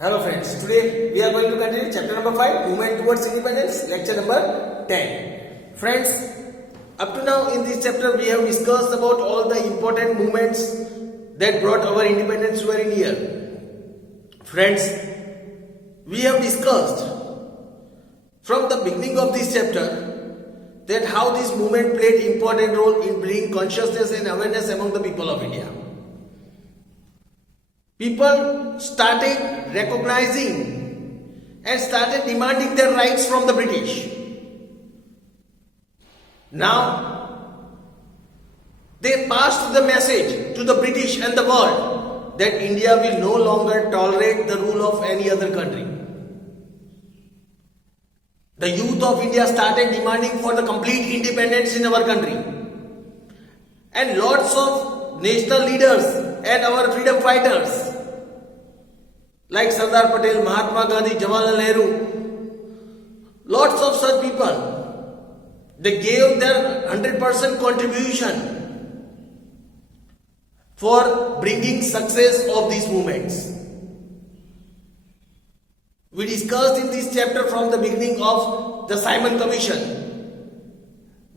Hello friends, today we are going to continue chapter number 5, Movement Towards Independence, lecture number 10. Friends, up to now in this chapter we have discussed about all the important movements that brought our independence very near. Friends, we have discussed from the beginning of this chapter that how this movement played important role in bringing consciousness and awareness among the people of India. People started recognizing and started demanding their rights from the British. Now, they passed the message to the British and the world that India will no longer tolerate the rule of any other country. The youth of India started demanding for the complete independence in our country. And lots of national leaders and our freedom fighters like Sardar Patel, Mahatma Gandhi, Jawaharlal Nehru, lots of such people, they gave their 100% contribution for bringing success of these movements. We discussed in this chapter from the beginning of the Simon Commission.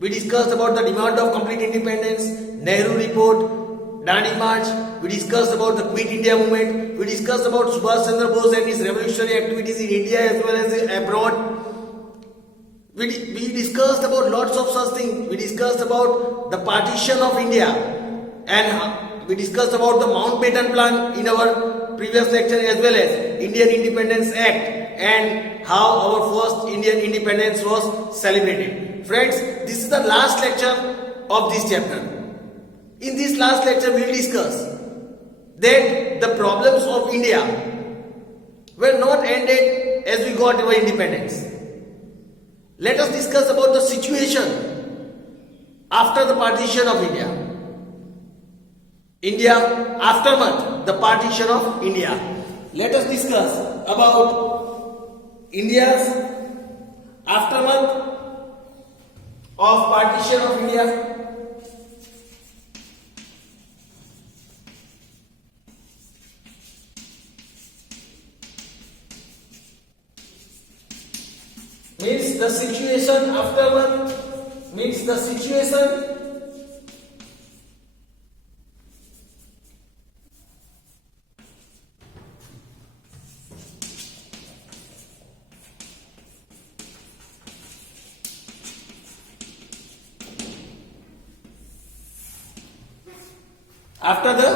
We discussed about the demand of complete independence, Nehru Report, Dandi March. We discussed about the Quit India movement. We discussed about Subhash Chandra Bose and his revolutionary activities in India as well as abroad. We discussed about lots of such things. We discussed about the partition of India and we discussed about the Mountbatten Plan in our previous lecture as well as Indian Independence Act and how our first Indian independence was celebrated. Friends, this is the last lecture of this chapter. In this last lecture, we will discuss that the problems of India were not ended as we got our independence. Let us discuss about the situation after the partition of India. India aftermath, the partition of India. Let us discuss about India's aftermath of partition of India. Means the situation aftermath, means the situation after the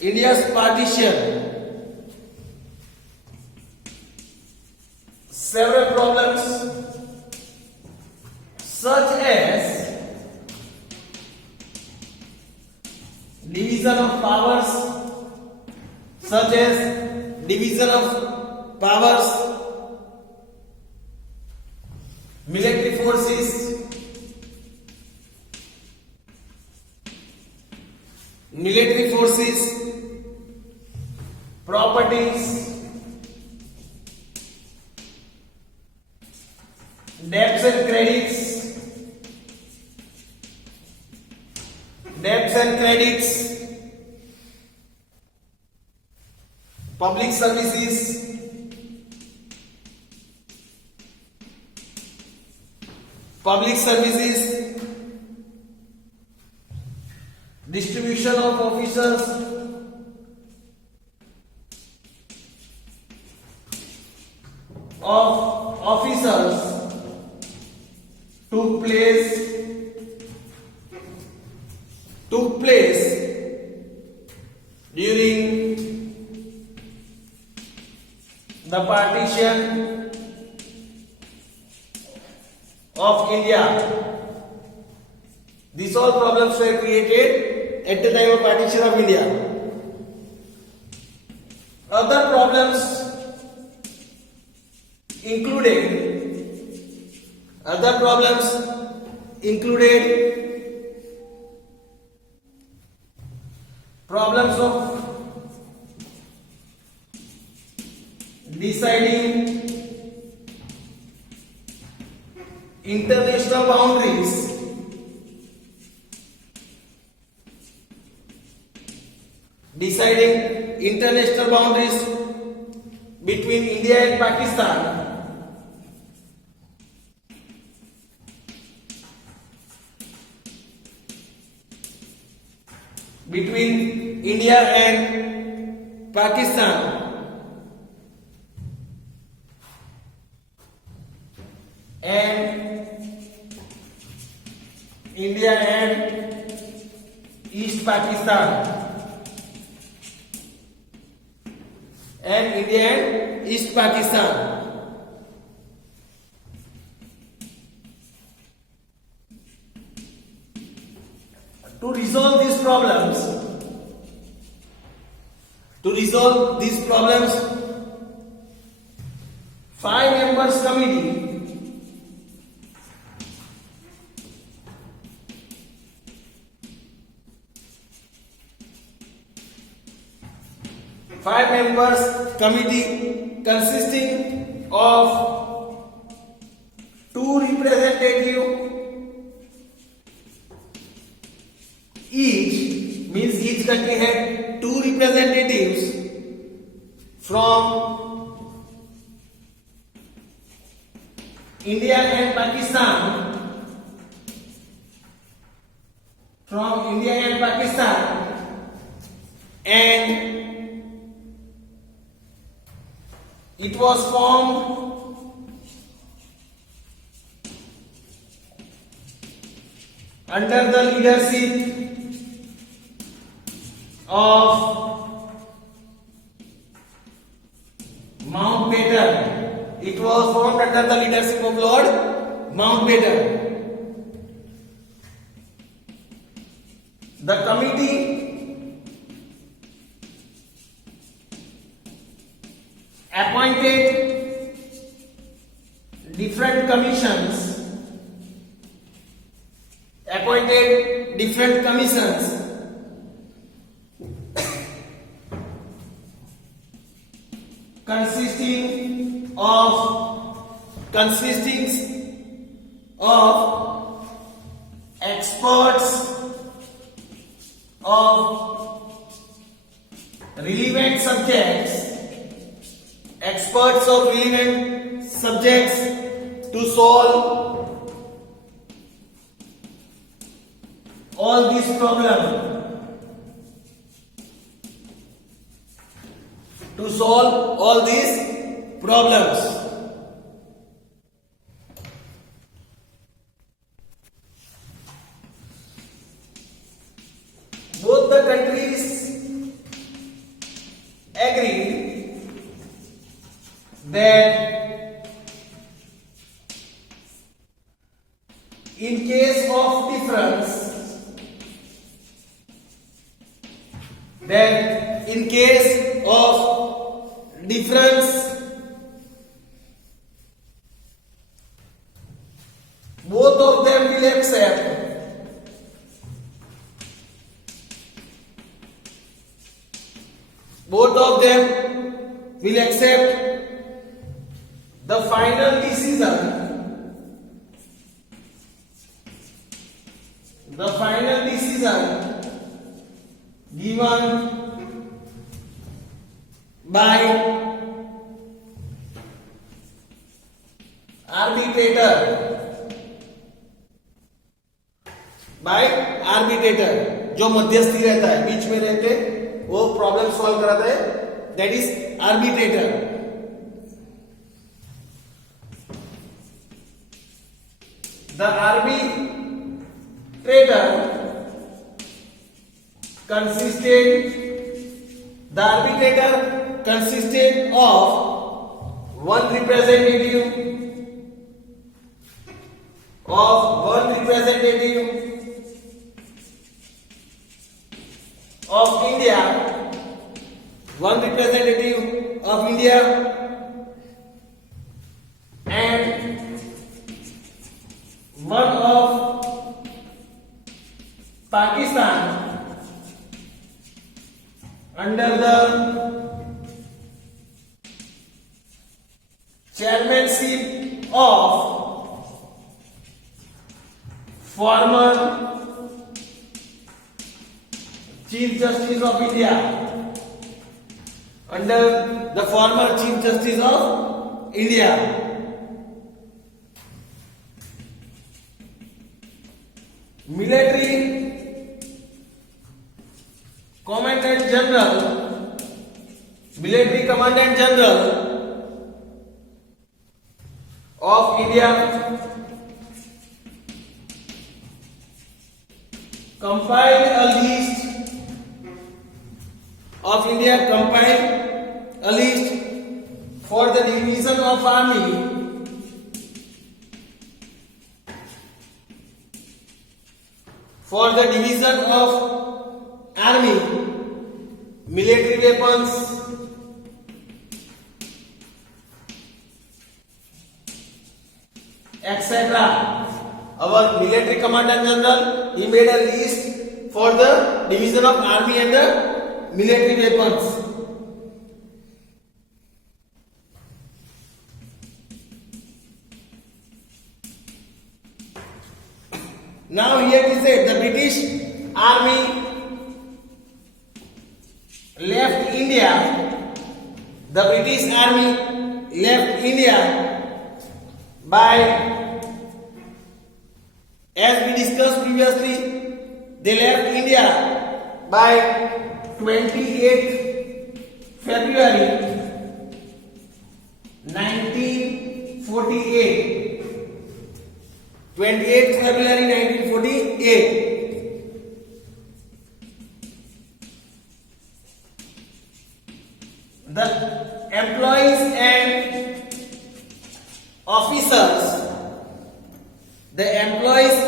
India's partition. Several problems such as division of powers, military forces, properties, debts and credits, public services, distribution of officers took place during the partition of India. These all problems were created at the time of partition of India. Other problems included problems of deciding international boundaries, deciding international boundaries, between India and Pakistan, between India and Pakistan, and India and East Pakistan, and India and East Pakistan. To resolve these problems, 5 members committee consisting of 2 representatives each, means each country had 2 representatives from India and Pakistan, and it was formed under the leadership of Mountbatten. It was formed under the leadership of Lord Mountbatten. The committee appointed different commissions consisting of experts of relevant subjects to solve all these problems. Both the countries agreed that in case of difference, both of them will accept the final decision given by arbitrator, जो मध्यस्थी रहता है, बीच में रहते वो problem solve कराता है, that is arbitrator. The arbitrator consisted of one representative of India, and one of Pakistan under the chairmanship of former Chief Justice of India, under the former Chief Justice of India. Military Commandant General, Military Commandant General of India compiled a list of India compiled a list for the division of army military weapons, etc. Our military commandant general, he made a list for the division of army and the military weapons. Now here it is said the British army left India. The British army left India by, as we discussed previously, they left India by 28th February 1948. 28th February 1948. The employees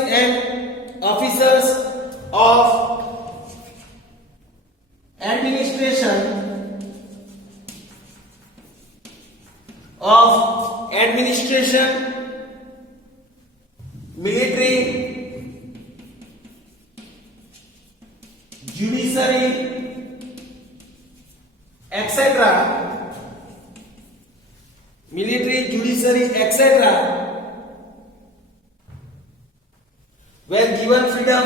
and officers of administration, military, judiciary, etc. Military, judiciary, etc. were given freedom.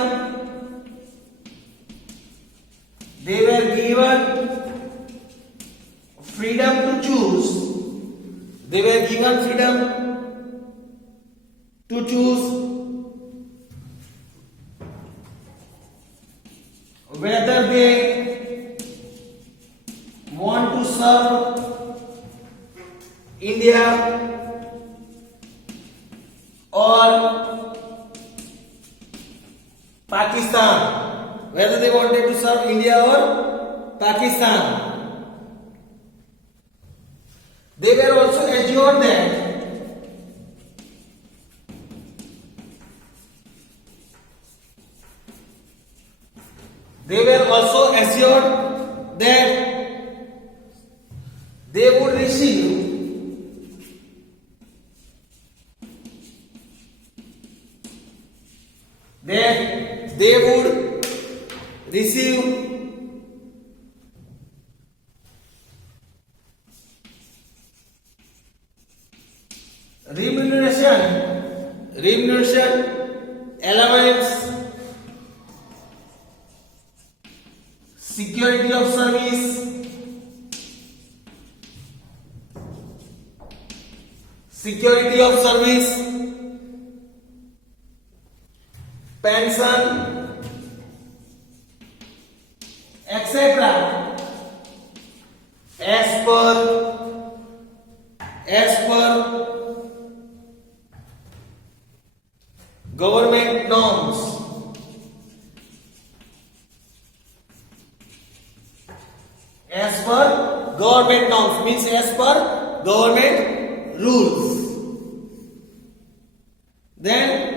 They were given freedom to choose. They were given freedom to choose whether they want to serve India or Pakistan, whether they wanted to serve India or Pakistan. They were also assured that they would receive remuneration, allowance, security of service, pension, etc. as per government norms. As per government norms means as per government rules. Then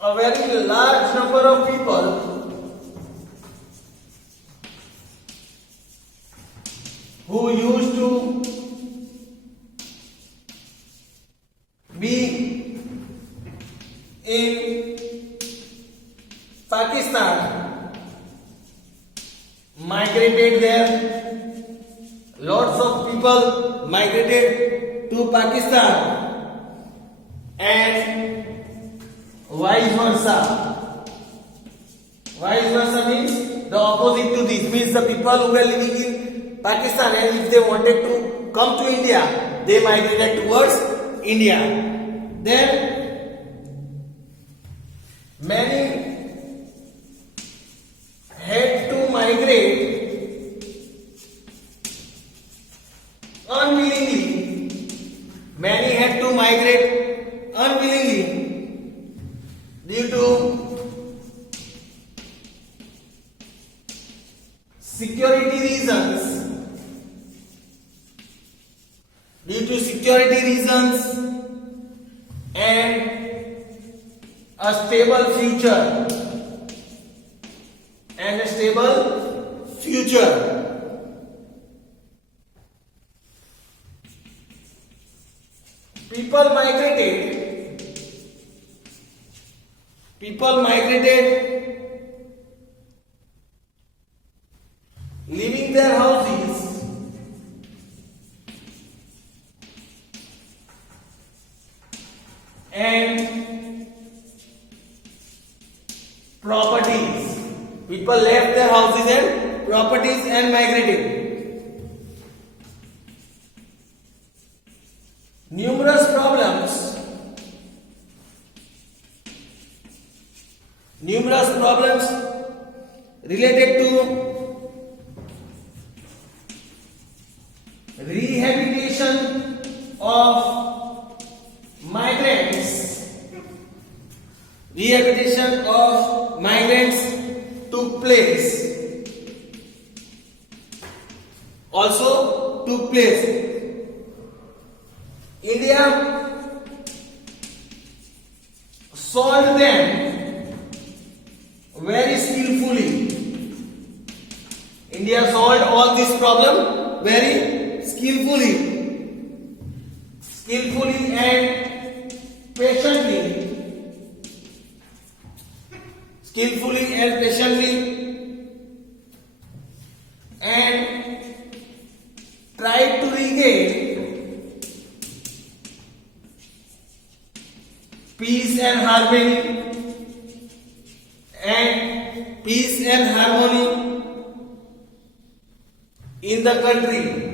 a very large number of people who used to be in Pakistan migrated there. Lots of people migrated to Pakistan, and vice versa. Vice versa means the opposite to this. Means the people who were living in Pakistan, and if they wanted to come to India, they migrated towards India. Then many had to migrate unwillingly. Many had to migrate unwillingly due to security reasons. Due to security reasons and a stable future. And a stable future. People migrated leaving their houses and properties. People left their houses and properties and migrated. Numerous problems related to rehabilitation of migrants took place. India solved them very skillfully. India solved all this problem very skillfully and patiently. And tried to regain peace and harmony in the country.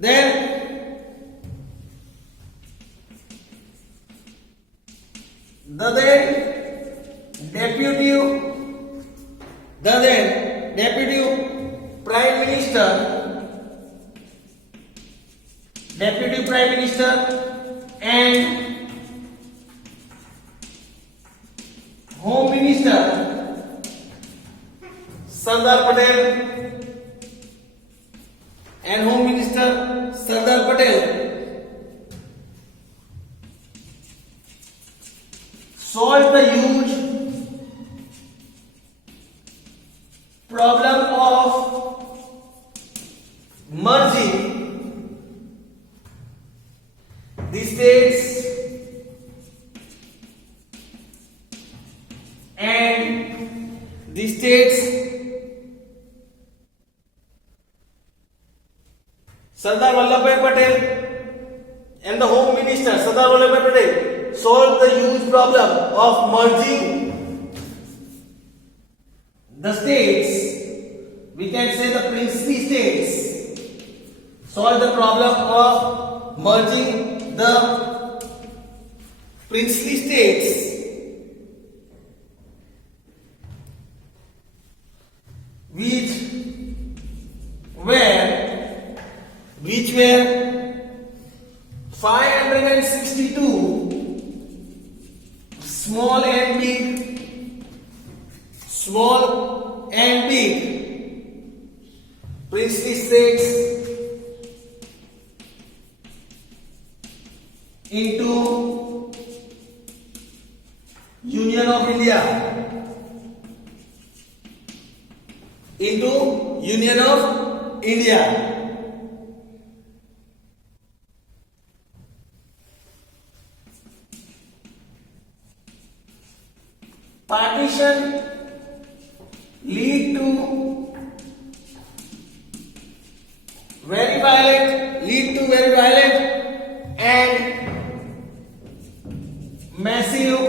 Then the then deputy prime minister and home minister Sardar Patel solved the huge problem of merging the states Sardar Vallabhbhai Patel and the Home Minister Sardar Vallabhbhai Patel solved the huge problem of merging the states. We can say the princely states. Solved the problem of merging the princely states which were 562 small and big princely states into Union of India. Partition lead to very violent and massive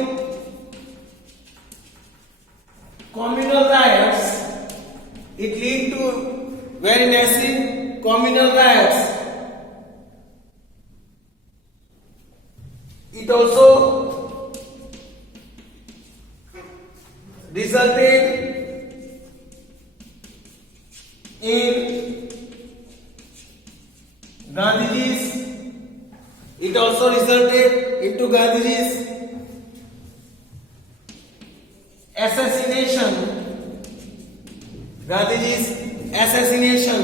communal riots. It lead to very massive communal riots. It also resulted in Gandhiji's. It also resulted into Gandhiji's assassination. Gandhiji's assassination.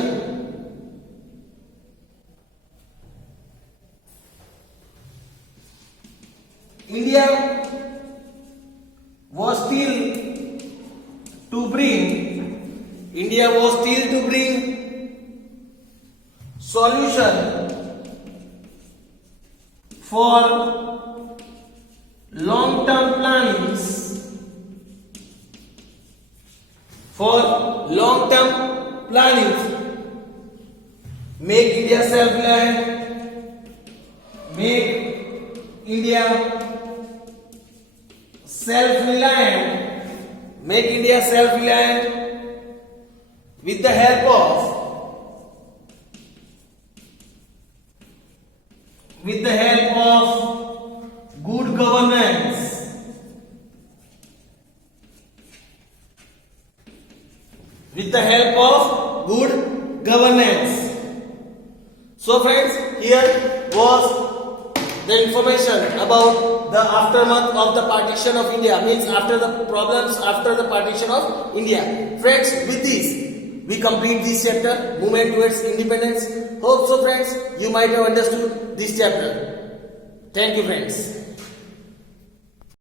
India was still to bring solution for long-term plannings, make India self-reliant, make India self-reliant with the help of good governance. So friends, here was the information about the aftermath of the partition of India, means after the problems after the partition of India. Friends, with this we complete this chapter, movement towards independence. Hope so friends, you might have understood this chapter. Thank you friends.